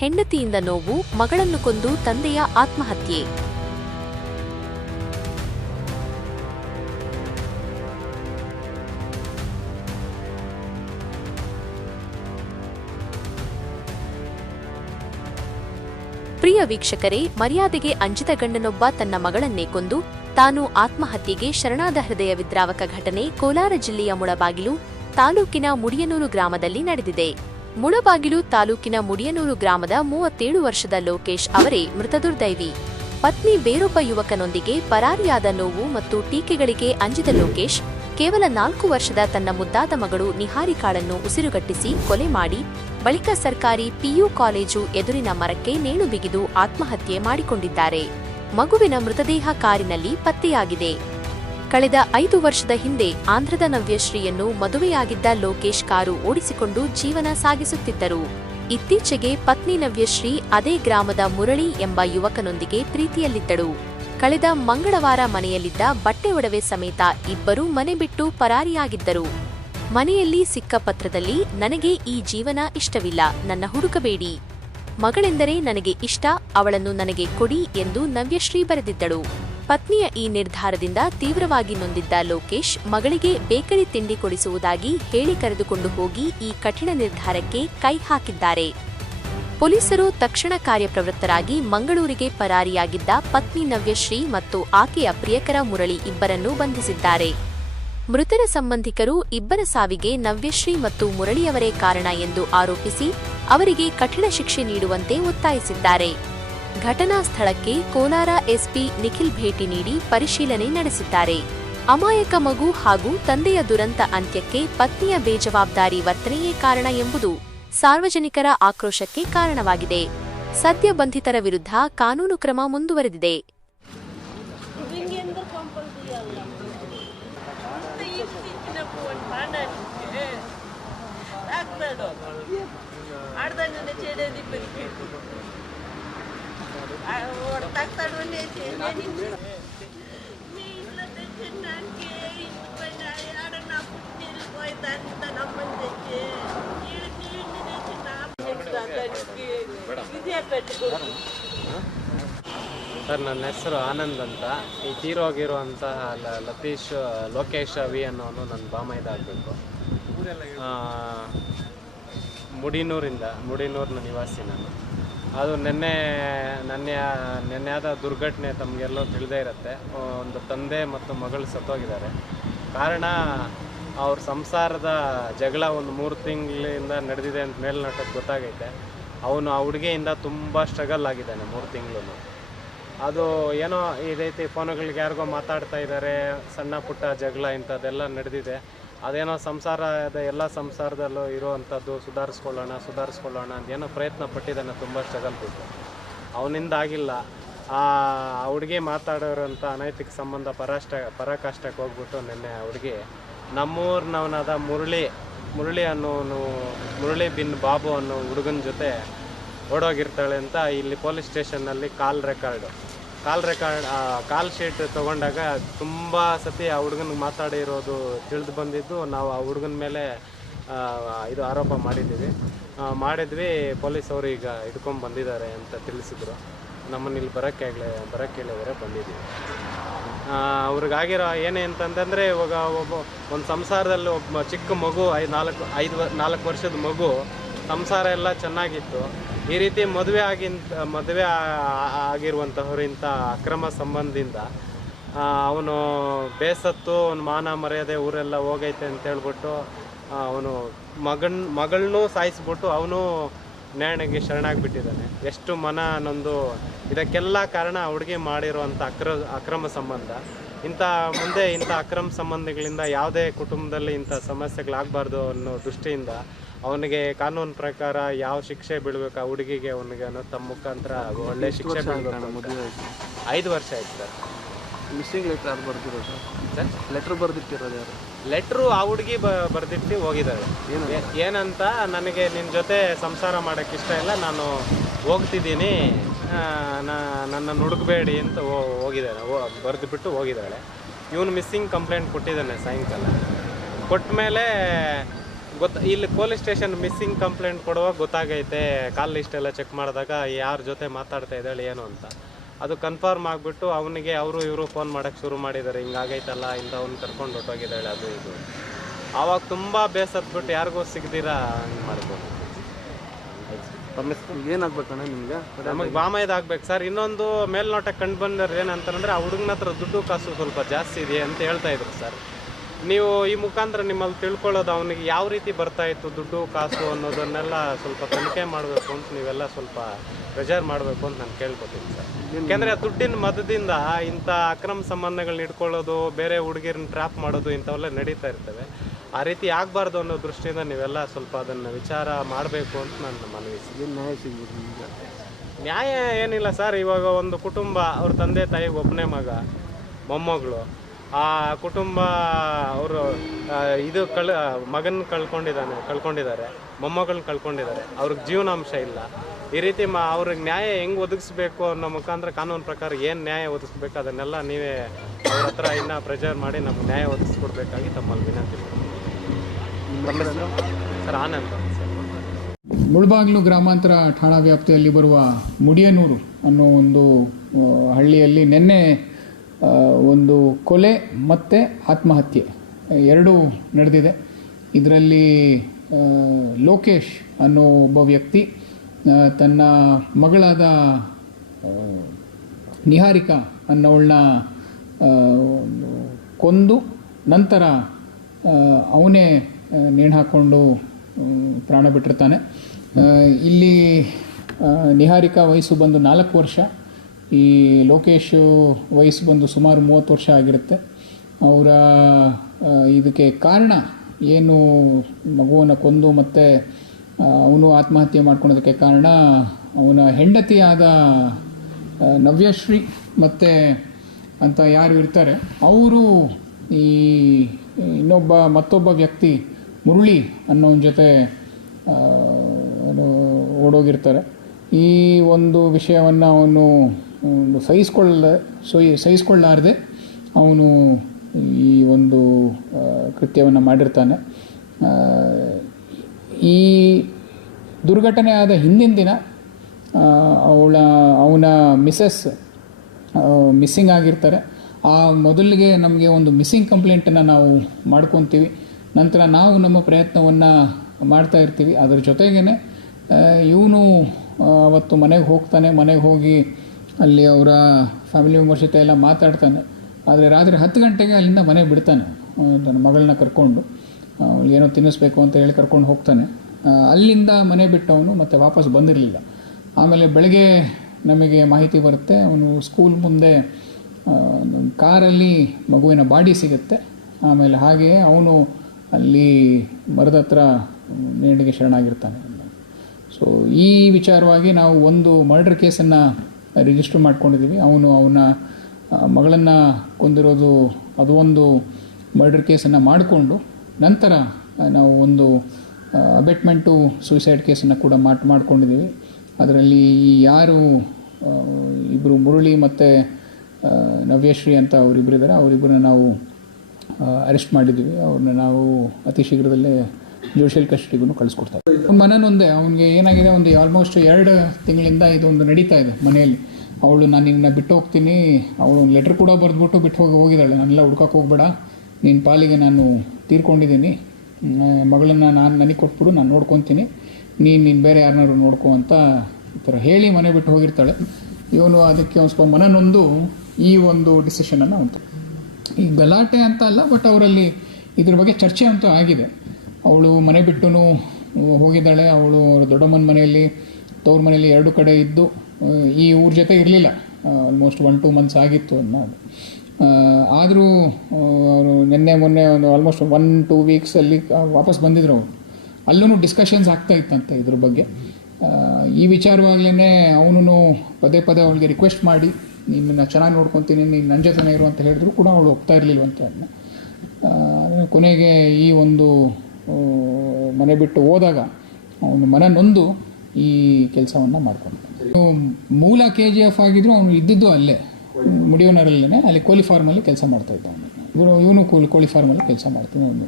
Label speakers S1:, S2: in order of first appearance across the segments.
S1: ಹೆಂಡತಿಯಿಂದ ನೋವು, ಮಗಳನ್ನು ಕೊಂದು ತಂದೆಯ ಆತ್ಮಹತ್ಯೆ. ಪ್ರಿಯ ವೀಕ್ಷಕರೇ, ಮರ್ಯಾದೆಗೆ ಅಂಜಿತ ಗಂಡನೊಬ್ಬ ತನ್ನ ಮಗಳನ್ನೇ ಕೊಂದು, ತಾನು ಆತ್ಮಹತ್ಯೆಗೆ ಶರಣಾದ ಹೃದಯ ವಿದ್ರಾವಕ ಘಟನೆ ಕೋಲಾರ ಜಿಲ್ಲೆಯ ಮುಳಬಾಗಿಲು ತಾಲೂಕಿನ ಮುಡಿಯನೂರು ಗ್ರಾಮದಲ್ಲಿ ನಡೆದಿದೆ. ಮುಳಬಾಗಿಲು ತಾಲೂಕಿನ ಮುಡಿಯನೂರು ಗ್ರಾಮದ ಮೂವತ್ತೇಳು ವರ್ಷದ ಲೋಕೇಶ್ ಅವರೇ ಮೃತದುರ್ದೈವಿ. ಪತ್ನಿ ಬೇರೊಬ್ಬ ಯುವಕನೊಂದಿಗೆ ಪರಾರಿಯಾದ ನೋವು ಮತ್ತು ಟೀಕೆಗಳಿಗೆ ಅಂಜಿದ ಲೋಕೇಶ್, ಕೇವಲ ನಾಲ್ಕು ವರ್ಷದ ತನ್ನ ಮುದ್ದಾದ ಮಗಳು ನಿಹಾರಿಕಾಳನ್ನು ಉಸಿರುಗಟ್ಟಿಸಿ ಕೊಲೆ ಮಾಡಿ, ಬಳಿಕ ಸರ್ಕಾರಿ ಪಿಯು ಕಾಲೇಜು ಎದುರಿನ ಮರಕ್ಕೆ ನೇಣು ಬಿಗಿದು ಆತ್ಮಹತ್ಯೆ ಮಾಡಿಕೊಂಡಿದ್ದಾರೆ. ಮಗುವಿನ ಮೃತದೇಹ ಕಾರಿನಲ್ಲಿ ಪತ್ತೆಯಾಗಿದೆ. ಕಳೆದ ಐದು ವರ್ಷದ ಹಿಂದೆ ಆಂಧ್ರದ ನವ್ಯಶ್ರೀಯನ್ನು ಮದುವೆಯಾಗಿದ್ದ ಲೋಕೇಶ್ ಕಾರು ಓಡಿಸಿಕೊಂಡು ಜೀವನ ಸಾಗಿಸುತ್ತಿದ್ದರು. ಇತ್ತೀಚೆಗೆ ಪತ್ನಿ ನವ್ಯಶ್ರೀ ಅದೇ ಗ್ರಾಮದ ಮುರಳಿ ಎಂಬ ಯುವಕನೊಂದಿಗೆ ಪ್ರೀತಿಯಲ್ಲಿದ್ದಳು. ಕಳೆದ ಮಂಗಳವಾರ ಮನೆಯಲ್ಲಿದ್ದ ಬಟ್ಟೆ ಒಡವೆ ಸಮೇತ ಇಬ್ಬರೂ ಮನೆ ಬಿಟ್ಟು ಪರಾರಿಯಾಗಿದ್ದರು. ಮನೆಯಲ್ಲಿ ಸಿಕ್ಕ ಪತ್ರದಲ್ಲಿ, ನನಗೆ ಈ ಜೀವನ ಇಷ್ಟವಿಲ್ಲ, ನನ್ನ ಹುಡುಕಬೇಡಿ ಮಗಳೆಂದರೆ ನನಗೆ ಇಷ್ಟ, ಅವಳನ್ನು ನನಗೆ ಕೊಡಿ ಎಂದು ನವ್ಯಶ್ರೀ ಬರೆದಿದ್ದಳು. ಪತ್ನಿಯ ಈ ನಿರ್ಧಾರದಿಂದ ತೀವ್ರವಾಗಿ ನೊಂದಿದ್ದ ಲೋಕೇಶ್ ಮಗಳಿಗೆ ಬೇಕರಿ ತಿಂಡಿ ಕೊಡಿಸುವುದಾಗಿ ಹೇಳಿ ಕರೆದುಕೊಂಡು ಹೋಗಿ ಈ ಕಠಿಣ ನಿರ್ಧಾರಕ್ಕೆ ಕೈ ಹಾಕಿದ್ದಾರೆ. ಪೊಲೀಸರು ತಕ್ಷಣ ಕಾರ್ಯಪ್ರವೃತ್ತರಾಗಿ ಮಂಗಳೂರಿಗೆ ಪರಾರಿಯಾಗಿದ್ದ ಪತ್ನಿ ನವ್ಯಶ್ರೀ ಮತ್ತು ಆಕೆಯ ಪ್ರಿಯಕರ ಮುರಳಿ ಇಬ್ಬರನ್ನು ಬಂಧಿಸಿದ್ದಾರೆ. ಮೃತರ ಸಂಬಂಧಿಕರು ಇಬ್ಬರ ಸಾವಿಗೆ ನವ್ಯಶ್ರೀ ಮತ್ತು ಮುರಳಿಯವರೇ ಕಾರಣ ಎಂದು ಆರೋಪಿಸಿ ಅವರಿಗೆ ಕಠಿಣ ಶಿಕ್ಷೆ ನೀಡುವಂತೆ ಒತ್ತಾಯಿಸಿದ್ದಾರೆ. ಘಟನಾ ಸ್ಥಳಕ್ಕೆ ಕೋಲಾರ ಎಸ್ಪಿ ನಿಖಿಲ್ ಭೇಟಿ ನೀಡಿ ಪರಿಶೀಲನೆ ನಡೆಸಿದ್ದಾರೆ. ಅಮಾಯಕ ಮಗು ಹಾಗೂ ತಂದೆಯ ದುರಂತ ಅಂತ್ಯಕ್ಕೆ ಪತ್ನಿಯ ಬೇಜವಾಬ್ದಾರಿ ವರ್ತನೆಯೇ ಕಾರಣ ಎಂಬುದು ಸಾರ್ವಜನಿಕರ ಆಕ್ರೋಶಕ್ಕೆ ಕಾರಣವಾಗಿದೆ. ಸದ್ಯ ಬಂಧಿತರ ವಿರುದ್ಧ ಕಾನೂನು ಕ್ರಮ ಮುಂದುವರೆದಿದೆ.
S2: ಸರ್, ನನ್ನ ಹೆಸರು ಆನಂದ್ ಅಂತ. ಈ ತೀರೋಗಿರುವಂಥ ಲತೀಶ್, ಲೋಕೇಶ್ ವಿ ಅನ್ನೋನು ನನ್ನ ಬಾಮೈದಾಗಬೇಕು. ಮುಡಿನೂರಿಂದ ಮುಡಿನೂರಿನ ನಿವಾಸಿ ನಾನು. ಅದು ನಿನ್ನೆ, ನೆನ್ನೆ ನೆನ್ನೆ ಆದ ದುರ್ಘಟನೆ ತಮಗೆಲ್ಲೋ ತಿಳಿದೇ ಇರುತ್ತೆ. ಒಂದು ತಂದೆ ಮತ್ತು ಮಗಳು ಸತ್ತೋಗಿದ್ದಾರೆ. ಕಾರಣ, ಅವ್ರ ಸಂಸಾರದ ಜಗಳ ಒಂದು ಮೂರು ತಿಂಗಳಿಂದ ನಡೆದಿದೆ ಅಂತ ಮೇಲ್ನೋಟಕ್ಕೆ ಗೊತ್ತಾಗೈತೆ. ಅವನು ಆ ಹುಡುಗಿಯಿಂದ ತುಂಬ ಸ್ಟ್ರಗಲ್ ಆಗಿದ್ದಾನೆ ಮೂರು ತಿಂಗಳು ಅದು ಏನೋ ಈ ರೀತಿ ಫೋನುಗಳಿಗೆ ಯಾರಿಗೋ ಮಾತಾಡ್ತಾ ಇದ್ದಾರೆ, ಸಣ್ಣ ಪುಟ್ಟ ಜಗಳ ಇಂಥದ್ದೆಲ್ಲ ನಡೆದಿದೆ. ಅದೇನೋ ಸಂಸಾರದ ಎಲ್ಲ ಸಂಸಾರದಲ್ಲೂ ಇರುವಂಥದ್ದು ಸುಧಾರಿಸ್ಕೊಳ್ಳೋಣ ಸುಧಾರಿಸ್ಕೊಳ್ಳೋಣ ಅಂತ ಏನೋ ಪ್ರಯತ್ನ ಪಟ್ಟಿದ್ದಾನೆ, ತುಂಬ ಸ್ಟ್ರಗಲ್ ಬಿಟ್ಟು ಅವನಿಂದ ಆಗಿಲ್ಲ. ಆ ಹುಡುಗಿ ಮಾತಾಡೋರಂಥ ಅನೈತಿಕ ಸಂಬಂಧ ಪರಾಷ್ಟ ಪರಾಕಾಷ್ಟಕ್ಕೆ ಹೋಗ್ಬಿಟ್ಟು ನಿನ್ನೆ ಹುಡುಗಿ, ನಮ್ಮೂರಿನವನಾದ ಮುರಳಿ ಮುರಳಿ ಅನ್ನೋನು, ಮುರಳಿ ಬಿನ್ ಬಾಬು ಅನ್ನೋ ಹುಡುಗನ ಜೊತೆ ಓಡೋಗಿರ್ತಾಳೆ ಅಂತ ಇಲ್ಲಿ police ಸ್ಟೇಷನ್ನಲ್ಲಿ call record call record call sheet ತೊಗೊಂಡಾಗ ತುಂಬ ಸತಿ ಆ ಹುಡುಗನಿಗೆ ಮಾತಾಡಿರೋದು ತಿಳಿದು ಬಂದಿದ್ದು. ನಾವು ಆ ಹುಡುಗನ ಮೇಲೆ ಇದು ಆರೋಪ ಮಾಡಿದ್ದೀವಿ. ಮಾಡಿದ್ವಿ, ಪೊಲೀಸ್ ಅವರು ಈಗ ಹಿಡ್ಕೊಂಡು ಬಂದಿದ್ದಾರೆ ಅಂತ ತಿಳಿಸಿದ್ರು. ನಮ್ಮನ್ನ ಇಲ್ಲಿ ಬರೋಕ್ಕೆ ಬರಕ್ಕೆ ಬರೋಕ್ಕೆ ಹೇಳಿದರೆ ಬಂದಿದ್ದೀವಿ. ಅವ್ರಿಗಾಗಿರೋ ಏನೇ ಅಂತಂದರೆ ಇವಾಗ ಒಬ್ಬ, ಒಂದು ಸಂಸಾರದಲ್ಲಿ ಒಬ್ಬ ಚಿಕ್ಕ ಮಗು, ಐದು ನಾಲ್ಕು ಐದು, ನಾಲ್ಕು ವರ್ಷದ ಮಗು, ಸಂಸಾರ ಎಲ್ಲ ಚೆನ್ನಾಗಿತ್ತು. ಈ ರೀತಿ ಮದುವೆ ಆಗಿಂತ, ಮದುವೆ ಆಗಿರುವಂತಹವರಿಂಥ ಅಕ್ರಮ ಸಂಬಂಧದಿಂದ ಅವನು ಬೇಸತ್ತು, ಅವನು ಮಾನ ಮರ್ಯಾದೆ ಊರೆಲ್ಲ ಹೋಗೈತೆ ಅಂತ ಹೇಳ್ಬಿಟ್ಟು ಅವನು ಮಗನ್, ಮಗಳನ್ನೂ ಸಾಯಿಸ್ಬಿಟ್ಟು ಅವನು ನ್ಯಾಯಣಿಗೆ ಶರಣಾಗಿಬಿಟ್ಟಿದ್ದಾನೆ. ಎಷ್ಟು ಮನ ಅನ್ನೊಂದು, ಇದಕ್ಕೆಲ್ಲ ಕಾರಣ ಹುಡುಗಿ ಮಾಡಿರುವಂಥ ಅಕ್ರ, ಅಕ್ರಮ ಸಂಬಂಧ. ಇಂಥ ಮುಂದೆ ಇಂಥ ಅಕ್ರಮ ಸಂಬಂಧಗಳಿಂದ ಯಾವುದೇ ಕುಟುಂಬದಲ್ಲಿ ಇಂಥ ಸಮಸ್ಯೆಗಳಾಗಬಾರ್ದು ಅನ್ನೋ ದೃಷ್ಟಿಯಿಂದ ಅವನಿಗೆ ಕಾನೂನು ಪ್ರಕಾರ ಯಾವ ಶಿಕ್ಷೆ ಬೀಳ್ಬೇಕು ಆ ಹುಡುಗಿಗೆ ಅವನಿಗೆ ಅನ್ನೋದು ತಮ್ಮ ಮುಖಾಂತರ ಒಳ್ಳೆ ಶಿಕ್ಷೆ ಬೀಳ್ಬೇಕು. ಐದು ವರ್ಷ ಆಯ್ತು ಸರ್.
S3: ಮಿಸ್ಸಿಂಗ್ ಲೆಟರ್ ಯಾರು ಬರ್ದಿರೋದು
S2: ಸರ್?
S3: ಲೆಟ್ರ್ ಬರ್ದಿಟ್ಟಿರೋದು ಯಾರು?
S2: ಲೆಟ್ರು ಆ ಹುಡುಗಿ ಬ ಬರ್ದಿಟ್ಟು ಹೋಗಿದ್ದಾರೆ ಏನಂತ? ನನಗೆ ನಿನ್ನ ಜೊತೆ ಸಂಸಾರ ಮಾಡೋಕ್ಕೆ ಇಷ್ಟ ಇಲ್ಲ ನಾನು ಹೋಗ್ತಿದ್ದೀನಿ. ನನ್ನನ್ನು ಹುಡುಕಬೇಡಿ ಅಂತ ಹೋಗಿದ್ದಾರೆ ಹೋಗಿದ್ದಾನೆ ಬಿಟ್ಟು ಬರೆದುಬಿಟ್ಟು ಹೋಗಿದ್ದಾಳೆ. ಇವನು ಮಿಸ್ಸಿಂಗ್ ಕಂಪ್ಲೇಂಟ್ ಕೊಟ್ಟಿದ್ದಾನೆ ಸಾಯಂಕಾಲ. ಕೊಟ್ಟ ಮೇಲೆ ಗೊತ್ತ ಇಲ್ಲಿ ಪೊಲೀಸ್ ಸ್ಟೇಷನ್ ಮಿಸ್ಸಿಂಗ್ ಕಂಪ್ಲೇಂಟ್ ಕೊಡುವಾಗ ಗೊತ್ತಾಗೈತೆ ಕಾಲ್ ಲಿಸ್ಟ್ ಎಲ್ಲ ಚೆಕ್ ಮಾಡಿದಾಗ ಯಾರ ಜೊತೆ ಮಾತಾಡ್ತಾ ಇದ್ದಾಳೆ ಏನು ಅಂತ. ಅದು ಕನ್ಫರ್ಮ್ ಆಗಿಬಿಟ್ಟು ಅವನಿಗೆ ಅವರು ಇವರು ಫೋನ್ ಮಾಡೋಕ್ಕೆ ಶುರು ಮಾಡಿದ್ದಾರೆ ಹಿಂಗಾಗೈತಲ್ಲ ಇಂದ ಅವ್ನು ಕರ್ಕೊಂಡು ಹೊಟ್ಟೋಗಿದ್ದಾಳೆ ಅದು ಇದು. ಆವಾಗ ತುಂಬ ಬೇಸತ್ಬಿಟ್ಟು ಯಾರಿಗೂ ಸಿಗ್ದಿರಾ ಹಂಗೆ ಮಾಡ್ಬೋದು.
S3: ಏನಾಗ್ಬೇಕಣ್ಣ ನಿಮ್ಗೆ?
S2: ನಮಗೆ ಬಾಮ ಆಗ್ಬೇಕು ಸರ್. ಇನ್ನೊಂದು ಮೇಲ್ನೋಟಕ್ಕೆ ಕಂಡು ಬಂದ್ರೆ ಏನಂತಂದ್ರೆ ಆ ಹುಡುಗನ ಹತ್ರ ದುಡ್ಡು ಕಾಸು ಸ್ವಲ್ಪ ಜಾಸ್ತಿ ಇದೆ ಅಂತ ಹೇಳ್ತಾ ಇದ್ರು ಸರ್. ನೀವು ಈ ಮುಖಾಂತರ ನಿಮ್ಮಲ್ಲಿ ತಿಳ್ಕೊಳ್ಳೋದು ಅವನಿಗೆ ಯಾವ ರೀತಿ ಬರ್ತಾ ಇತ್ತು? ದುಡ್ಡು ಕಾಸು ಅನ್ನೋದನ್ನೆಲ್ಲ ಸ್ವಲ್ಪ ತನಿಖೆ ಮಾಡಬೇಕು ಅಂತ ನೀವೆಲ್ಲ ಸ್ವಲ್ಪ ಪ್ರೆಜರ್ ಮಾಡಬೇಕು ಅಂತ ನಾನು ಕೇಳ್ಕೊತೀನಿ ಸರ್. ಯಾಕೆಂದರೆ ದುಡ್ಡಿನ ಮದದಿಂದ ಇಂಥ ಅಕ್ರಮ ಸಂಬಂಧಗಳನ್ನ ಇಟ್ಕೊಳ್ಳೋದು ಬೇರೆ ಹುಡುಗಿರನ್ನ ಟ್ರ್ಯಾಪ್ ಮಾಡೋದು ಇಂಥವೆಲ್ಲ ನಡೀತಾ ಇರ್ತವೆ. ಆ ರೀತಿ ಆಗಬಾರ್ದು ಅನ್ನೋ ದೃಷ್ಟಿಯಿಂದ ನೀವೆಲ್ಲ ಸ್ವಲ್ಪ ಅದನ್ನು ವಿಚಾರ ಮಾಡಬೇಕು ಅಂತ ನನ್ನ ಮನವಿ.
S3: ನ್ಯಾಯ ಸಿಗ್ಬೋದು
S2: ನ್ಯಾಯ ಏನಿಲ್ಲ ಸರ್ ಇವಾಗ ಒಂದು ಕುಟುಂಬ ಅವ್ರ ತಂದೆ ತಾಯಿಗೆ ಒಬ್ಬನೇ ಮಗ ಮೊಮ್ಮಗಳು. ಆ ಕುಟುಂಬ, ಅವರು ಇದು ಕಳ್, ಮಗನ ಕಳ್ಕೊಂಡಿದ್ದಾನೆ, ಕಳ್ಕೊಂಡಿದ್ದಾರೆ, ಮೊಮ್ಮಗಳನ್ನ ಕಳ್ಕೊಂಡಿದ್ದಾರೆ, ಅವ್ರಿಗೆ ಜೀವನಾಂಶ ಇಲ್ಲ. ಈ ರೀತಿ ಮ, ಅವ್ರಿಗೆ ನ್ಯಾಯ ಹೆಂಗೆ ಒದಗಿಸ್ಬೇಕು ಅನ್ನೋ ಮುಖಾಂತರ ಕಾನೂನು ಪ್ರಕಾರ ಏನು ನ್ಯಾಯ ಒದಗಿಸ್ಬೇಕು ಅದನ್ನೆಲ್ಲ ನೀವೇ ಅವ್ರ ಹತ್ರ ಇನ್ನೂ ಪ್ರೆಜರ್ ಮಾಡಿ ನಮ್ಗೆ ನ್ಯಾಯ ಒದಗಿಸ್ಕೊಡ್ಬೇಕಾಗಿ ತಮ್ಮಲ್ಲಿ ವಿನಂತಿ ಸರ್, ಆನಂದ್.
S4: ಮುಳ್ಬಾಗ್ಲು ಗ್ರಾಮಾಂತರ ಠಾಣಾ ವ್ಯಾಪ್ತಿಯಲ್ಲಿ ಬರುವ ಮುಡಿಯನೂರು ಅನ್ನೋ ಒಂದು ಹಳ್ಳಿಯಲ್ಲಿ ನಿನ್ನೆ ಒಂದು ಕೊಲೆ ಮತ್ತು ಆತ್ಮಹತ್ಯೆ, ಎರಡೂ ನಡೆದಿದೆ. ಇದರಲ್ಲಿ ಲೋಕೇಶ್ ಅನ್ನೋ ಒಬ್ಬ ವ್ಯಕ್ತಿ ತನ್ನ ಮಗಳಾದ ನಿಹಾರಿಕಾ ಅನ್ನೋಳನ್ನ ಕೊಂದು ನಂತರ ಅವನೇ ನೇಣು ಹಾಕ್ಕೊಂಡು ಪ್ರಾಣ ಬಿಟ್ಟಿರ್ತಾನೆ. ಇಲ್ಲಿ ನಿಹಾರಿಕಾ ವಯಸ್ಸು ಬಂದು ನಾಲ್ಕು ವರ್ಷ. ಈ ಲೋಕೇಶ್ ವಯಸ್ಸು ಬಂದು ಸುಮಾರು ಮೂವತ್ತು ವರ್ಷ ಆಗಿರುತ್ತೆ. ಅವರ ಇದಕ್ಕೆ ಕಾರಣ ಏನು? ಮಗುವನ್ನು ಕೊಂದು ಮತ್ತು ಅವನು ಆತ್ಮಹತ್ಯೆ ಮಾಡ್ಕೊಳೋದಕ್ಕೆ ಕಾರಣ ಅವನ ಹೆಂಡತಿಯಾದ ನವ್ಯಶ್ರೀ ಮತ್ತು ಅಂತ ಯಾರು ಇರ್ತಾರೆ, ಅವರು ಈ ಇನ್ನೊಬ್ಬ ಮತ್ತೊಬ್ಬ ವ್ಯಕ್ತಿ ಮುರುಳಿ ಅನ್ನೋನ ಜೊತೆ ಓಡೋಗಿರ್ತಾರೆ. ಈ ಒಂದು ವಿಷಯವನ್ನು ಅವನು ಸಹಿಸ್ಕೊಳ್ಳ, ಸೊಯ್, ಸಹಿಸ್ಕೊಳ್ಳಾರ್ದೆ ಅವನು ಈ ಒಂದು ಕೃತ್ಯವನ್ನು ಮಾಡಿರ್ತಾನೆ. ಈ ದುರ್ಘಟನೆ ಆದ ಹಿಂದಿನ ದಿನ ಅವಳ, ಅವನ ಮಿಸಸ್ ಮಿಸ್ಸಿಂಗ್ ಆಗಿರ್ತಾರೆ. ಆ ಮೊದಲಿಗೆ ನಮಗೆ ಒಂದು ಮಿಸ್ಸಿಂಗ್ ಕಂಪ್ಲೇಂಟನ್ನು ನಾವು ಮಾಡ್ಕೊತೀವಿ. ನಂತರ ನಾವು ನಮ್ಮ ಪ್ರಯತ್ನವನ್ನು ಮಾಡ್ತಾ ಇರ್ತೀವಿ. ಅದ್ರ ಜೊತೆಗೇ ಇವನು ಅವತ್ತು ಮನೆಗೆ ಹೋಗ್ತಾನೆ. ಮನೆಗೆ ಹೋಗಿ ಅಲ್ಲಿ ಅವರ ಫ್ಯಾಮಿಲಿ ಮೆಂಬರ್ಸ್ ಜೊತೆ ಎಲ್ಲ ಮಾತಾಡ್ತಾನೆ. ಆದರೆ ರಾತ್ರಿ ಹತ್ತು ಗಂಟೆಗೆ ಅಲ್ಲಿಂದ ಮನೆ ಬಿಡ್ತಾನೆ ತನ್ನ ಮಗಳನ್ನ ಕರ್ಕೊಂಡು. ಏನೋ ತಿನ್ನಿಸ್ಬೇಕು ಅಂತ ಹೇಳಿ ಕರ್ಕೊಂಡು ಹೋಗ್ತಾನೆ. ಅಲ್ಲಿಂದ ಮನೆ ಬಿಟ್ಟವನು ಮತ್ತೆ ವಾಪಸ್ ಬಂದಿರಲಿಲ್ಲ. ಆಮೇಲೆ ಬೆಳಗ್ಗೆ ನಮಗೆ ಮಾಹಿತಿ ಬರುತ್ತೆ, ಅವನು ಸ್ಕೂಲ್ ಮುಂದೆ ಕಾರಲ್ಲಿ ಮಗುವಿನ ಬಾಡಿ ಸಿಗುತ್ತೆ. ಆಮೇಲೆ ಹಾಗೆಯೇ ಅವನು ಅಲ್ಲಿ ಮರದ ಹತ್ರ ನೇಣಿಗೆ ಶರಣಾಗಿರ್ತಾನೆ. ಸೊ ಈ ವಿಚಾರವಾಗಿ ನಾವು ಒಂದು ಮರ್ಡರ್ ಕೇಸನ್ನು ರಿಜಿಸ್ಟರ್ ಮಾಡ್ಕೊಂಡಿದ್ದೀವಿ ಅವನು ಅವನ ಮಗಳನ್ನು ಕೊಂದಿರೋದು ಅದು ಒಂದು ಮರ್ಡರ್ ಕೇಸನ್ನು ಮಾಡಿಕೊಂಡು ನಂತರ ನಾವು ಒಂದು ಅಬೆಟ್ಮೆಂಟು ಸೂಸೈಡ್ ಕೇಸನ್ನು ಕೂಡ ಮಾಟ್ ಮಾಡ್ಕೊಂಡಿದ್ದೀವಿ ಅದರಲ್ಲಿ ಯಾರು ಇಬ್ಬರು ಮುರಳಿ ಮತ್ತು ನವ್ಯಶ್ರೀ ಅಂತ ಅವರಿಬ್ಬರಿದ್ದಾರೆ ಅವರಿಬ್ಬರನ್ನ ನಾವು ಅರೆಸ್ಟ್ ಮಾಡಿದ್ದೀವಿ ಅವ್ರನ್ನ ನಾವು ಅತಿ ಶೀಘ್ರದಲ್ಲೇ ಜುಡಿಷಿಯಲ್ ಕಸ್ಟಡಿಗೂ ಕಳಿಸ್ಕೊಡ್ತಾರೆ. ಮನನೊಂದೆ ಮನನೊಂದೇ ಅವನಿಗೆ ಏನಾಗಿದೆ, ಒಂದು ಆಲ್ಮೋಸ್ಟ್ ಎರಡು ತಿಂಗಳಿಂದ ಇದೊಂದು ನಡೀತಾ ಇದೆ ಮನೆಯಲ್ಲಿ. ಅವಳು, ನಾನು ನಿನ್ನ ಬಿಟ್ಟು ಹೋಗ್ತೀನಿ. ಅವಳು ಒಂದು ಲೆಟ್ರ್ ಕೂಡ ಬರೆದ್ಬಿಟ್ಟು ಬಿಟ್ಟು ಹೋಗಿ ಹೋಗಿದ್ದಾಳೆ. ನಾನೆಲ್ಲ ಹುಡ್ಕಕ್ಕೆ ಹೋಗ್ಬೇಡ. ನಿನ್ನ ಪಾಲಿಗೆ ನಾನು ತೀರ್ಕೊಂಡಿದ್ದೀನಿ. ಮಗಳನ್ನು ನಾನು ನನಗೆ ಕೊಟ್ಬಿಡು, ನಾನು ನೋಡ್ಕೊತೀನಿ. ನೀನು ನೀನು ಬೇರೆ ಯಾರನ್ನಾರು ನೋಡ್ಕೊ ಅಂತ ಈ ಥರ ಹೇಳಿ ಮನೆ ಬಿಟ್ಟು ಹೋಗಿರ್ತಾಳೆ. ಇವನು ಅದಕ್ಕೆ ಒಂದು ಸ್ವಲ್ಪ ಮನನೊಂದು ಈ ಒಂದು ಡಿಸಿಷನನ್ನು ಅಂತ ಈ ಗಲಾಟೆ ಅಂತ ಅಲ್ಲ ಬಟ್ ಅವರಲ್ಲಿ ಇದ್ರ ಬಗ್ಗೆ ಚರ್ಚೆ ಅಂತೂ ಆಗಿದೆ. ಅವಳು ಮನೆ ಬಿಟ್ಟು ಹೋಗಿದ್ದಾಳೆ. ಅವಳು ದೊಡ್ಡಮ್ಮನ ಮನೆಯಲ್ಲಿ, ತವ್ರ ಮನೆಯಲ್ಲಿ ಎರಡು ಕಡೆ ಇದ್ದು ಈ ಊರ ಜೊತೆ ಇರಲಿಲ್ಲ. ಆಲ್ಮೋಸ್ಟ್ ಒನ್ ಟೂ ಮಂತ್ಸ್ ಆಗಿತ್ತು ಅನ್ನೋದು ಆದರೂ ಅವರು ನಿನ್ನೆ, ಮೊನ್ನೆ ಒಂದು ಆಲ್ಮೋಸ್ಟ್ ಒನ್ ಟೂ ವೀಕ್ಸಲ್ಲಿ ವಾಪಸ್ ಬಂದಿದ್ರು ಅವರು. ಅಲ್ಲೂ ಡಿಸ್ಕಷನ್ಸ್ ಆಗ್ತಾ ಇತ್ತಂತೆ ಇದ್ರ ಬಗ್ಗೆ. ಈ ವಿಚಾರವಾಗ್ಲೇ ಅವನು ಪದೇ ಪದೇ ಅವಳಿಗೆ ರಿಕ್ವೆಸ್ಟ್ ಮಾಡಿ, ನಿಮ್ಮನ್ನು ಚೆನ್ನಾಗಿ ನೋಡ್ಕೊತೀನಿ, ನೀನು ನನ್ನ ಜೊತೆನೇ ಇರು ಅಂತ ಹೇಳಿದ್ರು ಕೂಡ ಅವಳು ಒಪ್ತಾ ಇರಲಿಲ್ವಂತೆ ಅದನ್ನ ಕೊನೆಗೆ ಈ ಒಂದು ಮನೆ ಬಿಟ್ಟು ಹೋದಾಗ ಅವನು ಮನೆ ನೊಂದು ಈ ಕೆಲಸವನ್ನು ಮಾಡ್ಕೊಂಡು ಮೂಲ ಕೆ ಜಿ ಎಫ್ ಆಗಿದ್ರು ಅವನು ಇದ್ದಿದ್ದು ಅಲ್ಲೇ ಮುಡಿಯೋನರಲ್ಲೇ ಅಲ್ಲಿ ಕೋಳಿ ಫಾರ್ಮಲ್ಲಿ ಕೆಲಸ ಮಾಡ್ತಾ ಇದ್ದ ಅವನು. ಇವನು ಇವನು ಕೋಳಿ ಕೋಳಿ ಫಾರ್ಮಲ್ಲಿ ಕೆಲಸ ಮಾಡ್ತೀನಿ ಅವನು.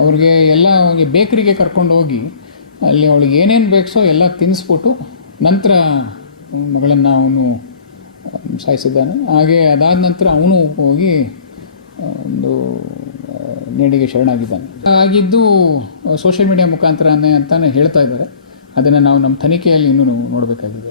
S4: ಅವ್ರಿಗೆ ಎಲ್ಲ ಅವನಿಗೆ ಬೇಕ್ರಿಗೆ ಕರ್ಕೊಂಡು ಹೋಗಿ, ಅಲ್ಲಿ ಅವಳಿಗೆ ಏನೇನು ಬೇಕೋ ಎಲ್ಲ ತಿನ್ನಿಸ್ಬಿಟ್ಟು ನಂತರ ಮಗಳನ್ನು ಅವನು ಸಾಯಿಸಿದ್ದಾನೆ. ಹಾಗೆ ಅದಾದ ನಂತರ ಅವನು ಹೋಗಿ ಒಂದು ನೇಣಿಗೆ ಶರಣಾಗಿದ್ದಾನೆ ಆಗಿದ್ದು ಸೋಷಿಯಲ್ ಮೀಡಿಯಾ ಮುಖಾಂತರನೇ ಅಂತಾನೆ ಹೇಳ್ತಾ ಇದ್ದಾರೆ. ಅದನ್ನು ನಾವು ನಮ್ಮ ತನಿಖೆಯಲ್ಲಿ ಇನ್ನೂ ನೋಡಬೇಕಾಗಿದೆ.